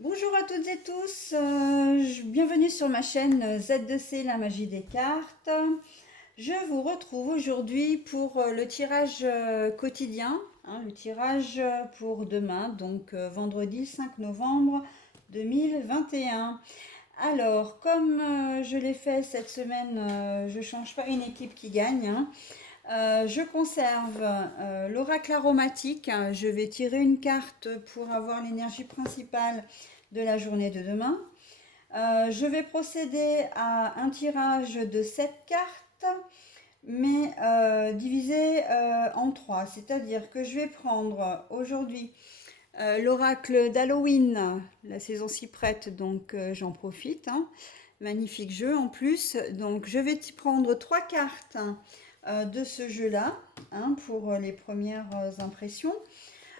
Bonjour à toutes et tous, bienvenue sur ma chaîne Z2C, la magie des cartes. Je vous retrouve aujourd'hui pour le tirage quotidien, le tirage pour demain, donc vendredi 5 novembre 2021. Alors, comme je l'ai fait cette semaine, je ne change pas une équipe qui gagne. Je conserve l'oracle aromatique. Je vais tirer une carte pour avoir l'énergie principale de la journée de demain. Je vais procéder à un tirage de 7 cartes, mais divisé en 3. C'est-à-dire que je vais prendre aujourd'hui l'oracle d'Halloween. La saison s'y prête, donc j'en profite, hein. Magnifique jeu en plus. Donc je vais prendre 3 cartes de ce jeu-là, hein, pour les premières impressions.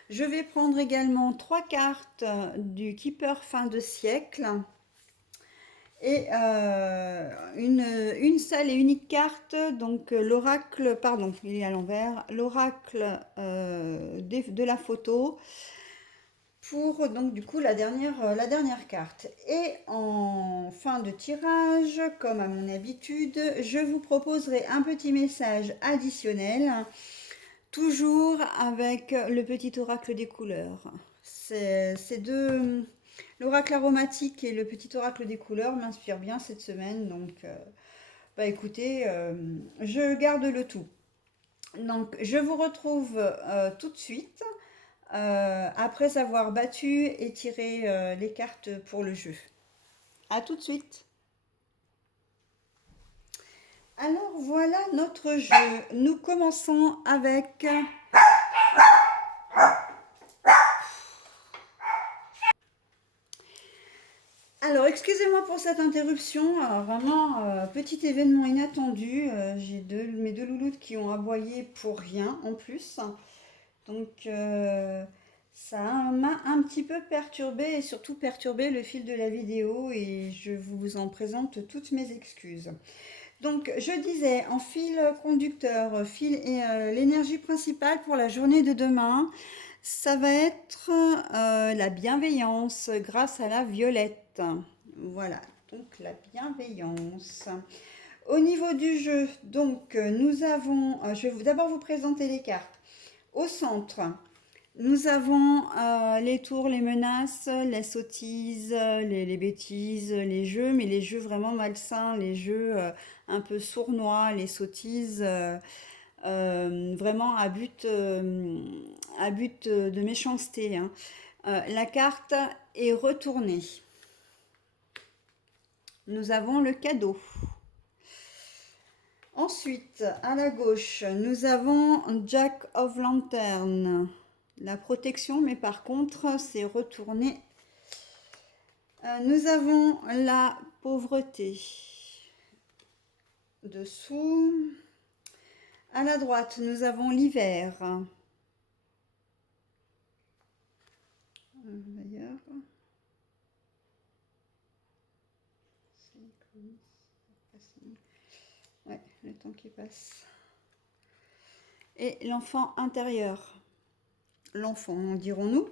Je vais prendre également 3 cartes du Keeper fin de siècle et une seule et unique carte, donc l'oracle, pardon, il est à l'envers, l'oracle de la photo pour donc du coup la dernière carte. Et en fin de tirage, comme à mon habitude, je vous proposerai un petit message additionnel, toujours avec le petit oracle des couleurs. Ces deux, l'oracle aromatique et le petit oracle des couleurs m'inspirent bien cette semaine, donc bah écoutez, je garde le tout. Donc je vous retrouve tout de suite après avoir battu et tiré les cartes pour le jeu. À tout de suite. Alors voilà notre jeu. Nous commençons avec alors, excusez-moi pour cette interruption. Alors, vraiment, petit événement inattendu. J'ai mes deux louloutes qui ont aboyé pour rien en plus. Donc, ça m'a un petit peu perturbé et surtout perturbé le fil de la vidéo et je vous en présente toutes mes excuses. Donc, je disais, en fil conducteur, fil et l'énergie principale pour la journée de demain, ça va être la bienveillance grâce à la violette. Voilà, donc la bienveillance. Au niveau du jeu, donc nous avons, je vais d'abord vous présenter les cartes. Au centre, nous avons les tours, les menaces, les sottises, les bêtises, les jeux, mais les jeux vraiment malsains, les jeux un peu sournois, les sottises vraiment à but de méchanceté, hein. La carte est retournée. Nous avons le cadeau. Ensuite, à la gauche, nous avons Jack of Lantern. La protection, mais par contre, c'est retourné. Nous avons la pauvreté. Dessous. À la droite, nous avons l'hiver. D'ailleurs. Ouais, le temps qui passe. Et l'enfant intérieur. L'enfant, dirons-nous.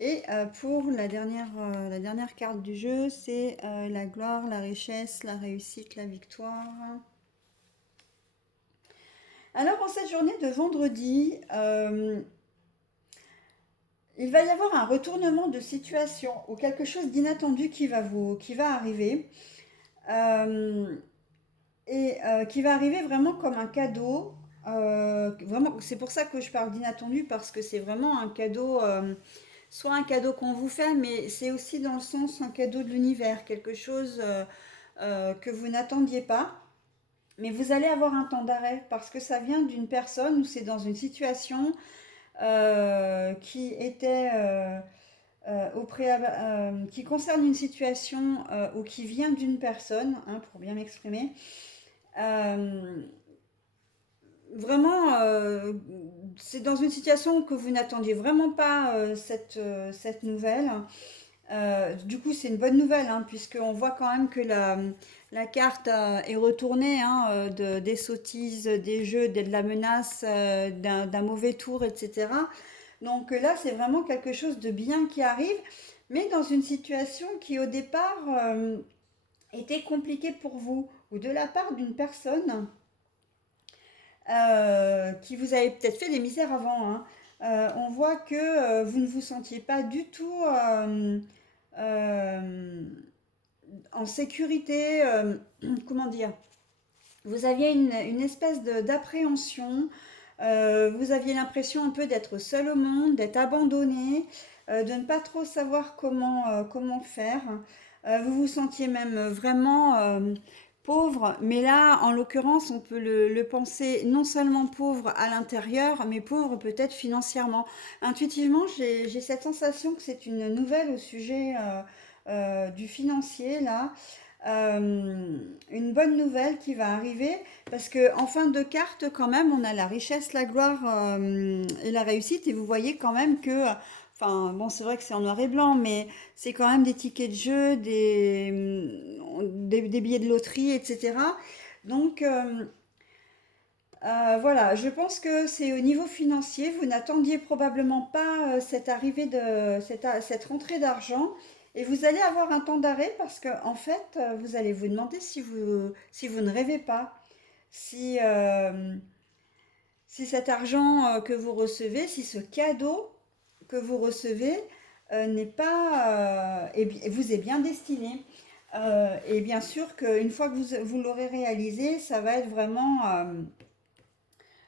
Et pour la dernière carte du jeu, c'est la gloire, la richesse, la réussite, la victoire. Alors, en cette journée de vendredi, il va y avoir un retournement de situation ou quelque chose d'inattendu qui va arriver. Qui va arriver vraiment comme un cadeau. Vraiment, c'est pour ça que je parle d'inattendu parce que c'est vraiment un cadeau, soit un cadeau qu'on vous fait, mais c'est aussi dans le sens un cadeau de l'univers, quelque chose que vous n'attendiez pas. Mais vous allez avoir un temps d'arrêt parce que ça vient d'une personne ou c'est dans une situation qui était qui concerne une situation ou qui vient d'une personne, hein, pour bien m'exprimer. Euh, Vraiment, c'est dans une situation que vous n'attendiez vraiment pas cette nouvelle. Du coup, c'est une bonne nouvelle, hein, puisqu'on voit quand même que la carte est retournée, hein, des sottises, des jeux, de la menace, d'un mauvais tour, etc. Donc là, c'est vraiment quelque chose de bien qui arrive. mais dans une situation qui au départ était compliquée pour vous, ou de la part d'une personne qui vous avait peut-être fait des misères avant, hein. On voit que vous ne vous sentiez pas du tout euh, en sécurité, comment dire, vous aviez une espèce d'appréhension, vous aviez l'impression un peu d'être seul au monde, d'être abandonné, de ne pas trop savoir comment faire. Vous vous sentiez même vraiment pauvre, mais là, en l'occurrence, on peut le penser non seulement pauvre à l'intérieur, mais pauvre peut-être financièrement. Intuitivement, j'ai cette sensation que c'est une nouvelle au sujet du financier, là. Une bonne nouvelle qui va arriver parce que en fin de carte quand même on a la richesse, la gloire et la réussite et vous voyez quand même que enfin bon c'est vrai que c'est en noir et blanc mais c'est quand même des tickets de jeu, des billets de loterie etc. Donc voilà, je pense que c'est au niveau financier, vous n'attendiez probablement pas cette arrivée de cette rentrée d'argent et vous allez avoir un temps d'arrêt parce que en fait, vous allez vous demander si vous ne rêvez pas, si si cet argent que vous recevez, si ce cadeau que vous recevez n'est pas et vous est bien destiné. Et bien sûr qu'une fois que vous l'aurez réalisé, ça va être vraiment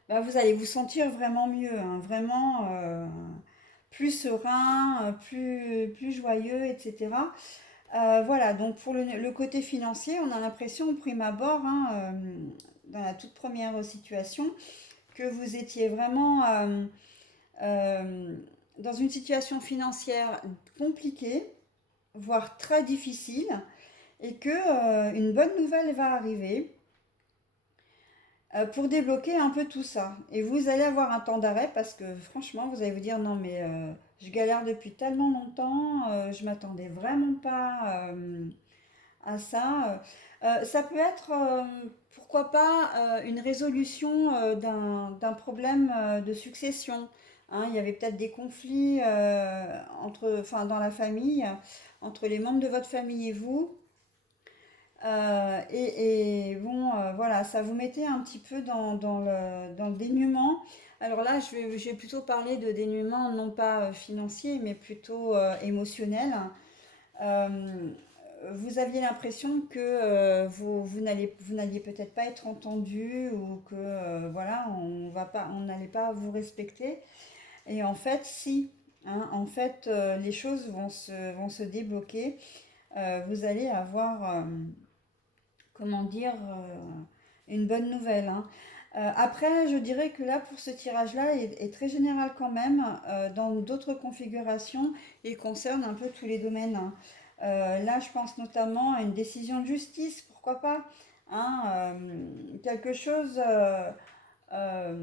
bah, vous allez vous sentir vraiment mieux, hein, vraiment plus serein, plus joyeux, etc. Voilà, donc pour le côté financier, on a l'impression au prime abord, hein, dans la toute première situation, que vous étiez vraiment euh, dans une situation financière compliquée, voire très difficile, et que une bonne nouvelle va arriver pour débloquer un peu tout ça. Et vous allez avoir un temps d'arrêt parce que franchement, vous allez vous dire non mais je galère depuis tellement longtemps, je m'attendais vraiment pas à ça. Ça peut être, pourquoi pas, une résolution d'un problème de succession. Hein, il y avait peut-être des conflits enfin, dans la famille, entre les membres de votre famille et vous. Bon, voilà, ça vous mettait un petit peu dans le dénuement. Alors là, je vais plutôt parler de dénuement, non pas financier, mais plutôt émotionnel. Euh, Vous aviez l'impression que vous n'alliez peut-être pas être entendu ou que voilà, on n'allait pas vous respecter. Et en fait, si, hein, en fait, les choses vont se débloquer. Vous allez avoir comment dire, une bonne nouvelle, hein. Après, je dirais que là, pour ce tirage-là, est très général quand même. Dans d'autres configurations, il concerne un peu tous les domaines, hein. Là, je pense notamment à une décision de justice, pourquoi pas, hein, quelque chose, euh,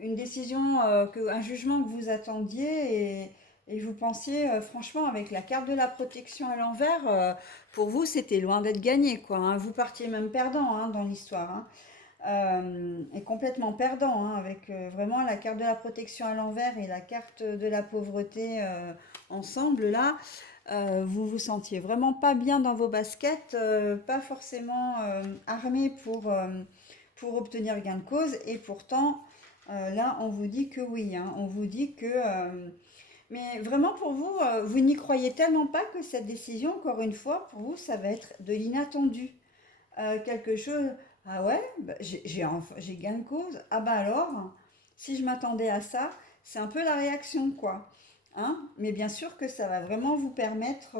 une décision, un jugement que vous attendiez et vous pensiez, franchement, avec la carte de la protection à l'envers, pour vous, c'était loin d'être gagné, quoi, hein. Vous partiez même perdant hein, dans l'histoire, hein. Et complètement perdant, hein, avec vraiment la carte de la protection à l'envers et la carte de la pauvreté ensemble, là. Vous vous sentiez vraiment pas bien dans vos baskets, pas forcément armé pour obtenir gain de cause, et pourtant, là, on vous dit que oui, hein, on vous dit que... mais vraiment pour vous, vous n'y croyez tellement pas que cette décision, encore une fois, pour vous, ça va être de l'inattendu. Quelque chose, ah ouais, bah, j'ai gain de cause, ah bah alors, si je m'attendais à ça, c'est un peu la réaction, quoi. Hein, mais bien sûr que ça va vraiment vous permettre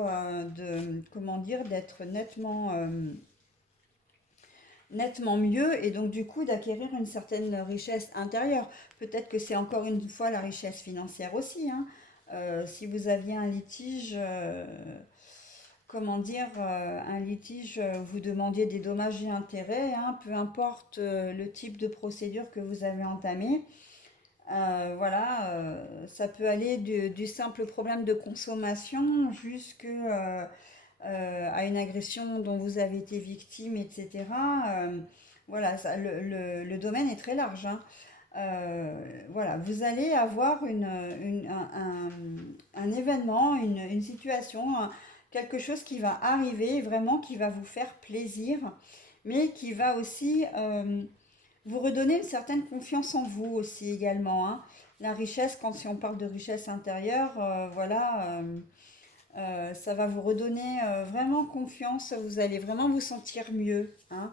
comment dire, d'être nettement mieux et donc du coup d'acquérir une certaine richesse intérieure. Peut-être que c'est encore une fois la richesse financière aussi, hein. Si vous aviez un litige, comment dire, un litige, vous demandiez des dommages et intérêts, hein, peu importe le type de procédure que vous avez entamé. Voilà, ça peut aller du simple problème de consommation à une agression dont vous avez été victime, etc. Voilà, le domaine est très large, hein. Voilà, vous allez avoir un événement, une situation, quelque chose qui va arriver, vraiment qui va vous faire plaisir, mais qui va aussi vous redonner une certaine confiance en vous aussi également, hein. La richesse, quand si on parle de richesse intérieure, voilà, ça va vous redonner vraiment confiance, vous allez vraiment vous sentir mieux, hein.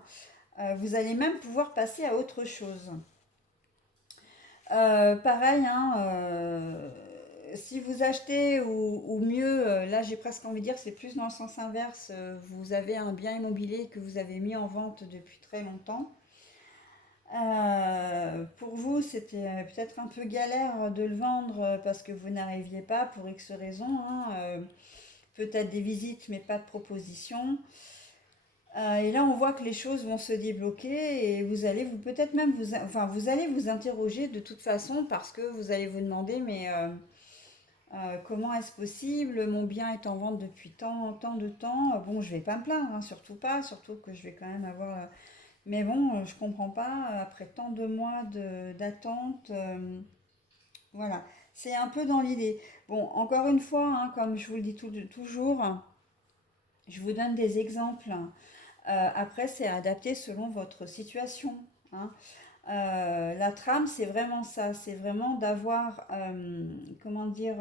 Vous allez même pouvoir passer à autre chose. Pareil, hein, si vous achetez ou mieux, là j'ai presque envie de dire c'est plus dans le sens inverse, vous avez un bien immobilier que vous avez mis en vente depuis très longtemps. Pour vous, c'était peut-être un peu galère de le vendre parce que vous n'arriviez pas pour X raisons, hein, peut-être des visites mais pas de propositions. Et là, on voit que les choses vont se débloquer et vous allez vous peut-être même enfin, vous allez vous interroger de toute façon parce que vous allez vous demander mais comment est-ce possible? Mon bien est en vente depuis tant de temps. Bon, je vais pas me plaindre, hein, surtout pas, surtout que je vais quand même avoir. Mais bon, je comprends pas après tant de mois d'attente. Voilà, c'est un peu dans l'idée. Bon, encore une fois, hein, comme je vous le dis toujours, je vous donne des exemples. Après, c'est adapté selon votre situation, hein. La trame, c'est vraiment ça, c'est vraiment d'avoir, comment dire,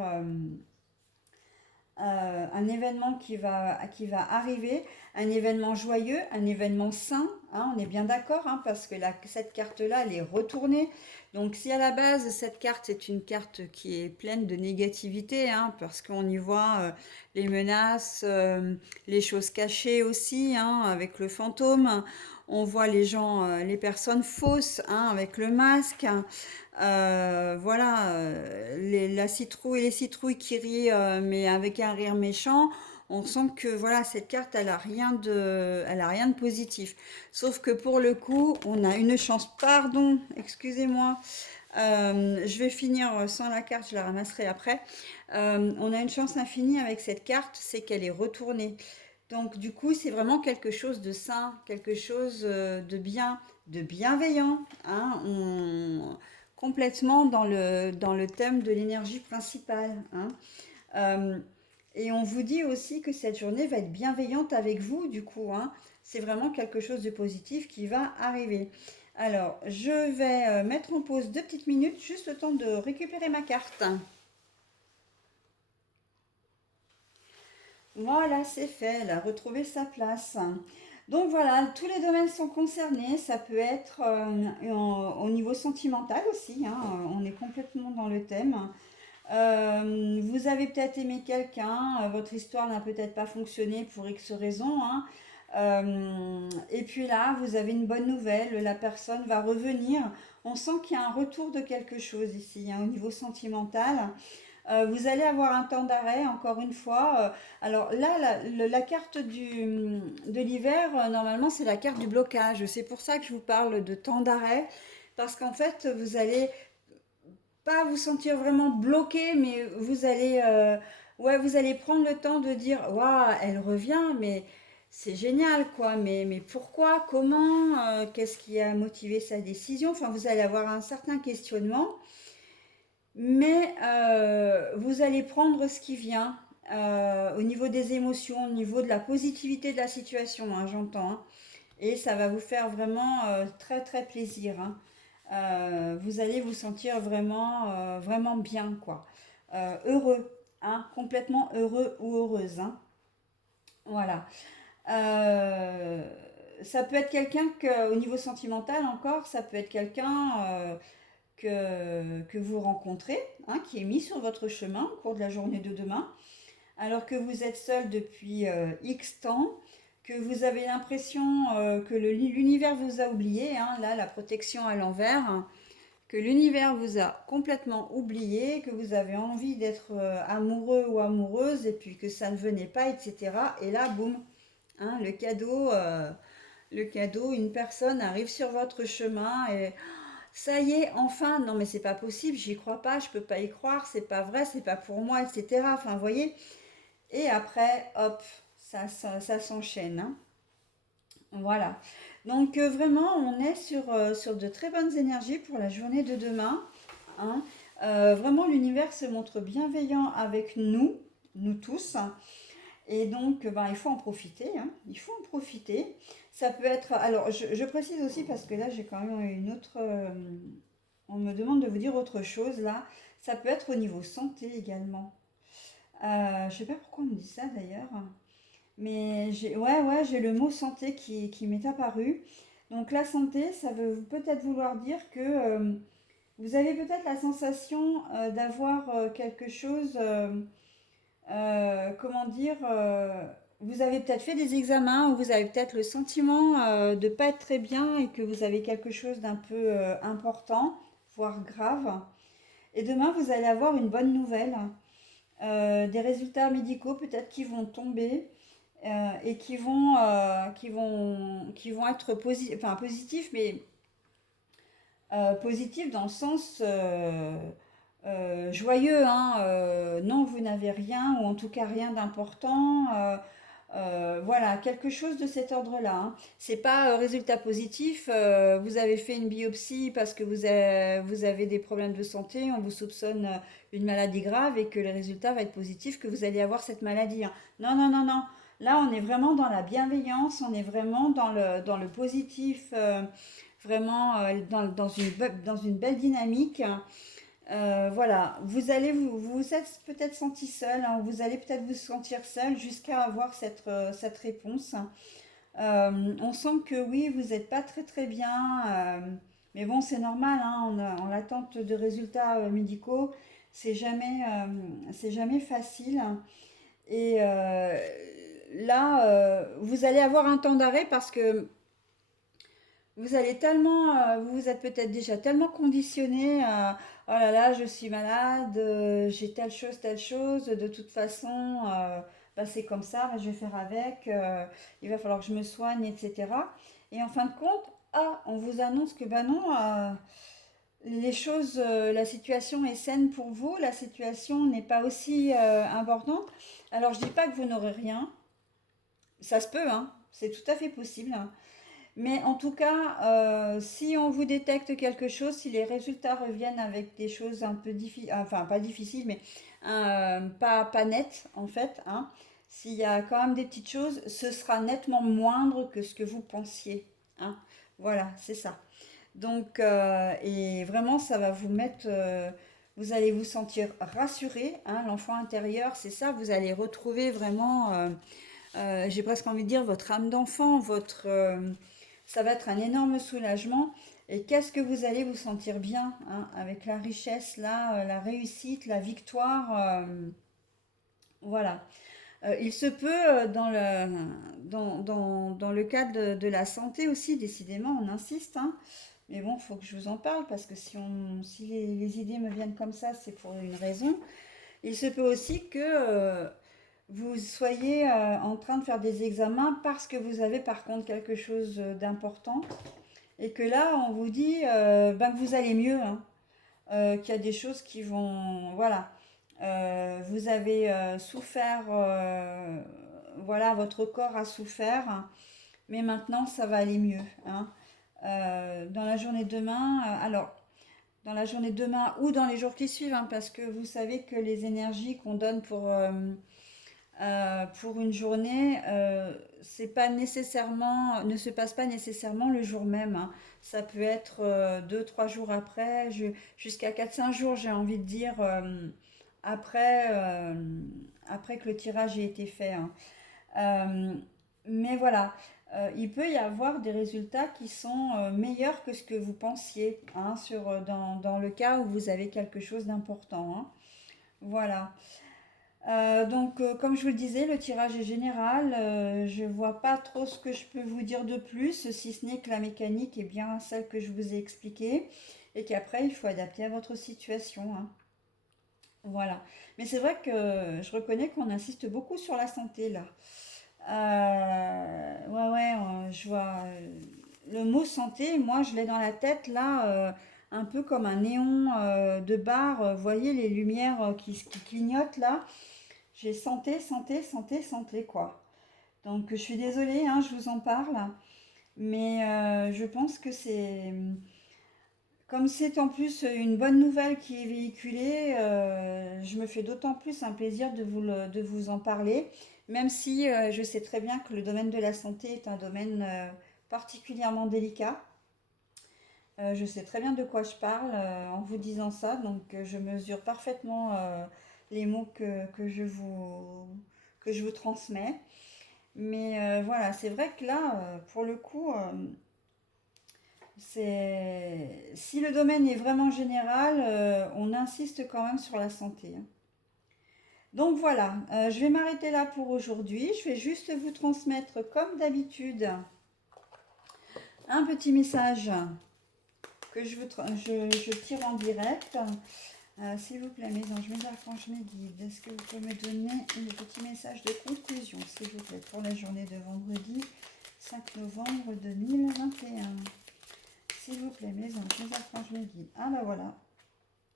un événement qui va arriver, un événement joyeux, un événement sain, hein, on est bien d'accord, hein, parce que cette carte-là, elle est retournée. Donc si à la base, cette carte est une carte qui est pleine de négativité, hein, parce qu'on y voit les menaces, les choses cachées aussi, hein, avec le fantôme, on voit les gens, les personnes fausses, hein, avec le masque, voilà, la citrouille, les citrouilles qui rient, mais avec un rire méchant. On sent que voilà, cette carte, elle a rien de positif. Sauf que pour le coup, on a une chance. Pardon, excusez-moi. Je vais finir sans la carte, je la ramasserai après. On a une chance infinie avec cette carte, c'est qu'elle est retournée. Donc du coup, c'est vraiment quelque chose de sain, quelque chose de bien, de bienveillant, hein. Complètement dans le thème de l'énergie principale, hein. Euh, et on vous dit aussi que cette journée va être bienveillante avec vous, du coup, hein. C'est vraiment quelque chose de positif qui va arriver. Alors, je vais mettre en pause 2 petites minutes, juste le temps de récupérer ma carte. Voilà, c'est fait, elle a retrouvé sa place. Donc voilà, tous les domaines sont concernés. Ça peut être au niveau sentimental aussi, hein, on est complètement dans le thème. Vous avez peut-être aimé quelqu'un, votre histoire n'a peut-être pas fonctionné pour X raisons, hein. Et puis là, vous avez une bonne nouvelle, la personne va revenir. On sent qu'il y a un retour de quelque chose ici, hein, au niveau sentimental. Vous allez avoir un temps d'arrêt, encore une fois. Alors là, la carte de l'hiver, normalement, c'est la carte du blocage. C'est pour ça que je vous parle de temps d'arrêt, parce qu'en fait, vous allez pas vous sentir vraiment bloqué, mais ouais, vous allez prendre le temps de dire, waouh, elle revient, mais c'est génial, quoi. Mais pourquoi, comment, qu'est-ce qui a motivé sa décision? Enfin, vous allez avoir un certain questionnement. Mais vous allez prendre ce qui vient au niveau des émotions, au niveau de la positivité de la situation, hein, j'entends, hein. Et ça va vous faire vraiment très très plaisir, hein. Vous allez vous sentir vraiment, vraiment bien, quoi. Heureux, hein, complètement heureux ou heureuse, hein. Voilà. Euh, Ça peut être quelqu'un que, au niveau sentimental encore, ça peut être quelqu'un que vous rencontrez, hein, qui est mis sur votre chemin au cours de la journée de demain, alors que vous êtes seul depuis X temps, que vous avez l'impression que l'univers vous a oublié, hein, là, la protection à l'envers, hein, que l'univers vous a complètement oublié, que vous avez envie d'être amoureux ou amoureuse, et puis que ça ne venait pas, etc. Et là, boum, hein, le cadeau, une personne arrive sur votre chemin et ça y est, enfin, non mais c'est pas possible, j'y crois pas, je peux pas y croire, c'est pas vrai, c'est pas pour moi, etc. Enfin, vous voyez. Et après, hop, ça s'enchaîne, hein. Voilà. Donc vraiment, on est sur de très bonnes énergies pour la journée de demain, hein. Vraiment, l'univers se montre bienveillant avec nous, nous tous. Et donc, ben, il faut en profiter, hein. Il faut en profiter. Ça peut être... Alors, je précise aussi parce que là, j'ai quand même une autre... on me demande de vous dire autre chose là. Ça peut être au niveau santé également. Je sais pas pourquoi on me dit ça d'ailleurs. Mais j'ai le mot santé qui m'est apparu. Donc la santé, ça veut peut-être vouloir dire que vous avez peut-être la sensation d'avoir quelque chose, comment dire, vous avez peut-être fait des examens ou vous avez peut-être le sentiment de ne pas être très bien et que vous avez quelque chose d'un peu important, voire grave. Et demain, vous allez avoir une bonne nouvelle, des résultats médicaux peut-être qui vont tomber et qui vont être enfin, positifs, mais positifs dans le sens joyeux, hein. Non, vous n'avez rien, ou en tout cas rien d'important. Voilà, quelque chose de cet ordre-là, hein. C'est pas résultat positif, vous avez fait une biopsie parce que vous avez des problèmes de santé, on vous soupçonne une maladie grave et que le résultat va être positif, que vous allez avoir cette maladie, hein. Non, non, non, non. Là, on est vraiment dans la bienveillance, on est vraiment dans le positif, vraiment dans une belle dynamique. Voilà, vous vous êtes peut-être senti seul, hein, vous allez peut-être vous sentir seul jusqu'à avoir cette réponse. On sent que oui, vous n'êtes pas très très bien, mais bon, c'est normal, hein, en l'attente de résultats médicaux, c'est jamais facile. Et là, vous allez avoir un temps d'arrêt parce que vous allez tellement, vous vous êtes peut-être déjà tellement conditionné à oh là là, je suis malade, j'ai telle chose, de toute façon, bah, c'est comme ça, bah, je vais faire avec, il va falloir que je me soigne, etc. Et en fin de compte, ah, on vous annonce que bah non, les choses, la situation est saine pour vous, la situation n'est pas aussi importante. Alors je dis pas que vous n'aurez rien, ça se peut, hein, c'est tout à fait possible, hein. Mais en tout cas, si on vous détecte quelque chose, si les résultats reviennent avec des choses un peu difficiles, enfin pas difficiles, mais pas nettes en fait, hein, s'il y a quand même des petites choses, ce sera nettement moindre que ce que vous pensiez, hein. Voilà, c'est ça. Donc, et vraiment, ça va vous mettre, vous allez vous sentir rassuré, hein, l'enfant intérieur, c'est ça, vous allez retrouver vraiment, j'ai presque envie de dire, votre âme d'enfant, ça va être un énorme soulagement. Et qu'est-ce que vous allez vous sentir bien, hein, avec la richesse, là, la réussite, la victoire. Voilà. Il se peut, dans le cadre de la santé aussi, décidément, on insiste, hein. Mais bon, il faut que je vous en parle parce que si les idées me viennent comme ça, c'est pour une raison. Il se peut aussi que vous soyez en train de faire des examens parce que vous avez par contre quelque chose d'important et que là, on vous dit ben, que vous allez mieux, hein, qu'il y a des choses qui vont... Voilà. Vous avez souffert, voilà, votre corps a souffert, hein, mais maintenant, ça va aller mieux, hein. Dans la journée de demain, alors, dans la journée de demain ou dans les jours qui suivent, hein, parce que vous savez que les énergies qu'on donne pour une journée, c'est pas nécessairement, ne se passe pas nécessairement le jour même, hein. Ça peut être 2, 3 jours après, jusqu'à 4, 5 jours, j'ai envie de dire, après, après que le tirage ait été fait, hein. Euh, mais voilà, il peut y avoir des résultats qui sont meilleurs que ce que vous pensiez, hein, dans le cas où vous avez quelque chose d'important, hein. Voilà. Donc, comme je vous le disais, le tirage est général. Je vois pas trop ce que je peux vous dire de plus, si ce n'est que la mécanique est bien celle que je vous ai expliquée et qu'après, il faut adapter à votre situation, hein. Voilà. Mais c'est vrai que je reconnais qu'on insiste beaucoup sur la santé là. Je vois le mot santé, moi je l'ai dans la tête là, un peu comme un néon de bar. Vous voyez les lumières qui clignotent là. J'ai santé, santé, santé, santé, quoi. Donc je suis désolée, hein, je vous en parle. Mais je pense que c'est... Comme c'est en plus une bonne nouvelle qui est véhiculée, je me fais d'autant plus un plaisir de vous en parler, même si je sais très bien que le domaine de la santé est un domaine particulièrement délicat. Je sais très bien de quoi je parle en vous disant ça, donc je mesure parfaitement les mots que je vous transmets. Mais voilà, c'est vrai que là, pour le coup, si le domaine est vraiment général, on insiste quand même sur la santé, hein. Donc voilà, je vais m'arrêter là pour aujourd'hui. Je vais juste vous transmettre, comme d'habitude, un petit message que je tire en direct. S'il vous plaît, mes anges, mes archanges, mes guides, est-ce que vous pouvez me donner le petit message de conclusion, s'il vous plaît, pour la journée de vendredi 5 novembre 2021. S'il vous plaît, mes anges, mes archanges, mes guides. Ah bah voilà.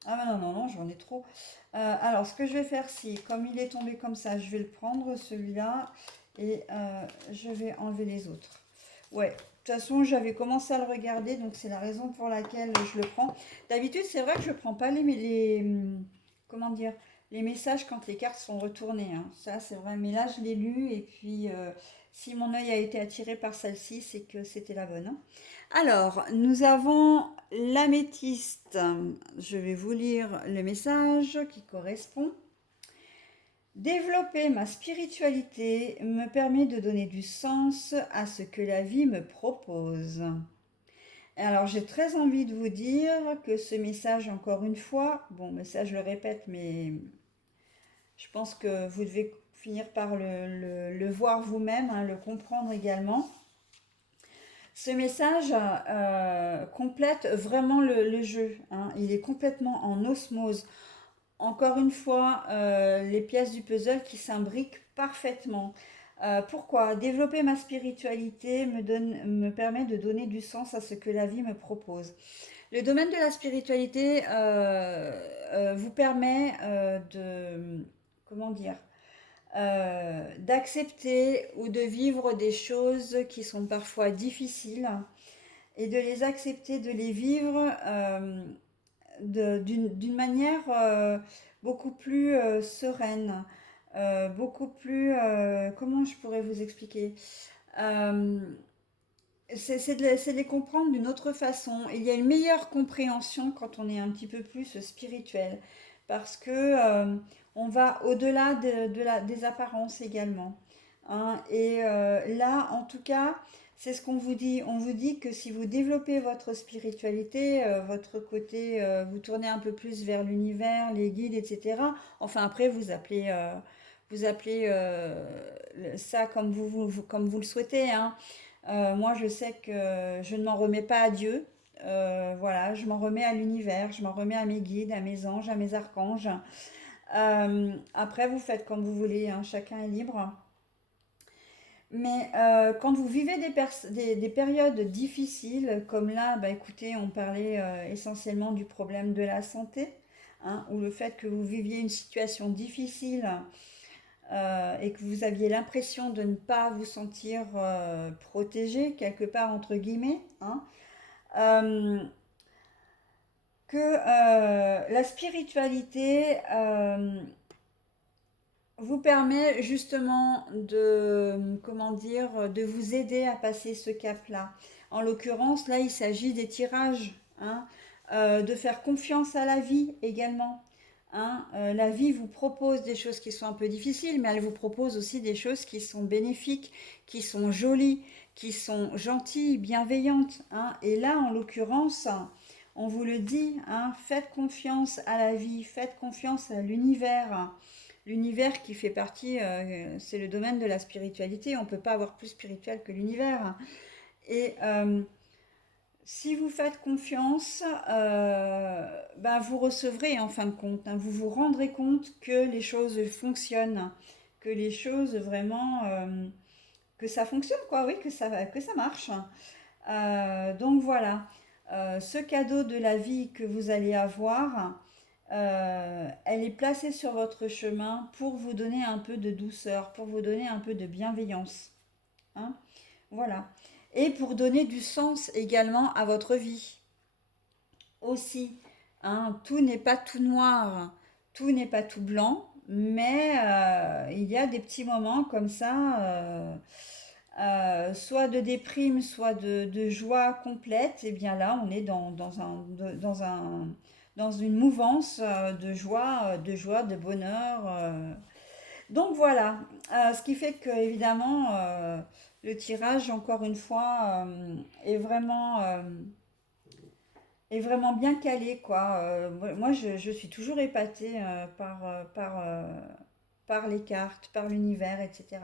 Ah bah non, non, non, j'en ai trop. Alors, ce que je vais faire, c'est, comme il est tombé comme ça, je vais le prendre, celui-là, et je vais enlever les autres. Ouais, de toute façon, j'avais commencé à le regarder, donc c'est la raison pour laquelle je le prends. D'habitude, c'est vrai que je ne prends pas comment dire, les messages quand les cartes sont retournées, hein. Ça, c'est vrai, mais là, je l'ai lu, et puis, si mon œil a été attiré par celle-ci, c'est que c'était la bonne, hein. Alors, nous avons l'améthyste. Je vais vous lire le message qui correspond. Développer ma spiritualité me permet de donner du sens à ce que la vie me propose. Alors, j'ai très envie de vous dire que ce message, encore une fois, bon, mais ça je le répète, mais je pense que vous devez finir par le voir vous-même, hein, le comprendre également. Ce message complète vraiment le jeu, hein. Il est complètement en osmose. Encore une fois, les pièces du puzzle qui s'imbriquent parfaitement. Pourquoi? Développer ma spiritualité me permet de donner du sens à ce que la vie me propose. Le domaine de la spiritualité vous permet comment dire, d'accepter ou de vivre des choses qui sont parfois difficiles et de les accepter, de les vivre d'une manière beaucoup plus sereine, beaucoup plus... comment je pourrais vous expliquer? Euh, c'est de les comprendre d'une autre façon. Il y a une meilleure compréhension quand on est un petit peu plus spirituel, parce que on va au-delà des apparences également, hein. Et là, en tout cas, c'est ce qu'on vous dit. On vous dit que si vous développez votre spiritualité, votre côté, vous tournez un peu plus vers l'univers, les guides, etc. Enfin, après, vous appelez ça comme vous le souhaitez, hein. Moi, je sais que je ne m'en remets pas à Dieu. Voilà, je m'en remets à l'univers, je m'en remets à mes guides, à mes anges, à mes archanges. Après, vous faites comme vous voulez, hein, chacun est libre. Mais quand vous vivez des périodes difficiles, comme là, bah, écoutez, on parlait essentiellement du problème de la santé, hein, ou le fait que vous viviez une situation difficile et que vous aviez l'impression de ne pas vous sentir protégé, quelque part entre guillemets, hein, euh, que la spiritualité vous permet justement de, comment dire, de vous aider à passer ce cap-là. En l'occurrence, là, il s'agit des tirages, hein, de faire confiance à la vie également, hein. La vie vous propose des choses qui sont un peu difficiles, mais elle vous propose aussi des choses qui sont bénéfiques, qui sont jolies, qui sont gentilles, bienveillantes, hein. Et là, en l'occurrence, on vous le dit, hein, faites confiance à la vie, faites confiance à l'univers. L'univers qui fait partie, c'est le domaine de la spiritualité. On ne peut pas avoir plus spirituel que l'univers. Et si vous faites confiance, ben vous recevrez en fin de compte, hein. Vous vous rendrez compte que les choses fonctionnent, que les choses vraiment, que ça fonctionne, quoi, oui, que ça marche. Donc voilà, ce cadeau de la vie que vous allez avoir, elle est placée sur votre chemin pour vous donner un peu de douceur, pour vous donner un peu de bienveillance, hein. Voilà. et pour donner du sens également à votre vie aussi. Hein. Tout n'est pas tout noir, tout n'est pas tout blanc, mais il y a des petits moments comme ça, soit de déprime, soit de joie complète. Et bien là, on est dans une mouvance de bonheur. Donc voilà. Ce qui fait que évidemment, le tirage, encore une fois, est vraiment bien calé, quoi. Moi, je suis toujours épatée par les cartes, par l'univers, etc.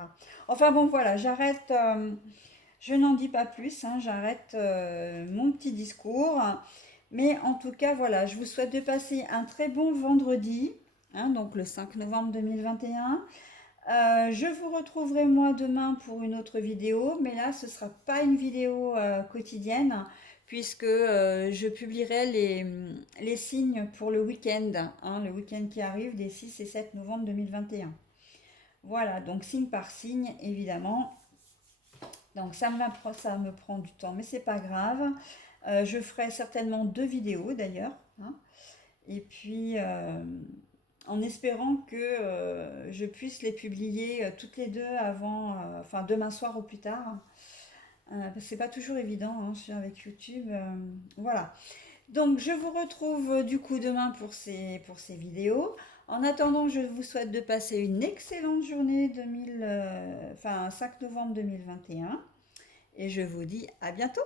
Enfin bon, voilà, j'arrête, je n'en dis pas plus, hein, j'arrête mon petit discours. Mais en tout cas, voilà, je vous souhaite de passer un très bon vendredi, hein, donc le 5 novembre 2021. Je vous retrouverai moi demain pour une autre vidéo, mais là ce sera pas une vidéo quotidienne puisque je publierai les signes pour le week-end, hein, le week-end qui arrive des 6 et 7 novembre 2021. Voilà, donc signe par signe évidemment. Donc ça me prend du temps, mais c'est pas grave. Je ferai certainement 2 vidéos d'ailleurs, hein. Et puis en espérant que je puisse les publier toutes les deux avant, enfin demain soir ou plus tard. Parce que c'est pas toujours évident, hein, avec YouTube. Voilà. Donc je vous retrouve du coup demain pour ces vidéos. En attendant, je vous souhaite de passer une excellente journée 5 novembre 2021. Et je vous dis à bientôt.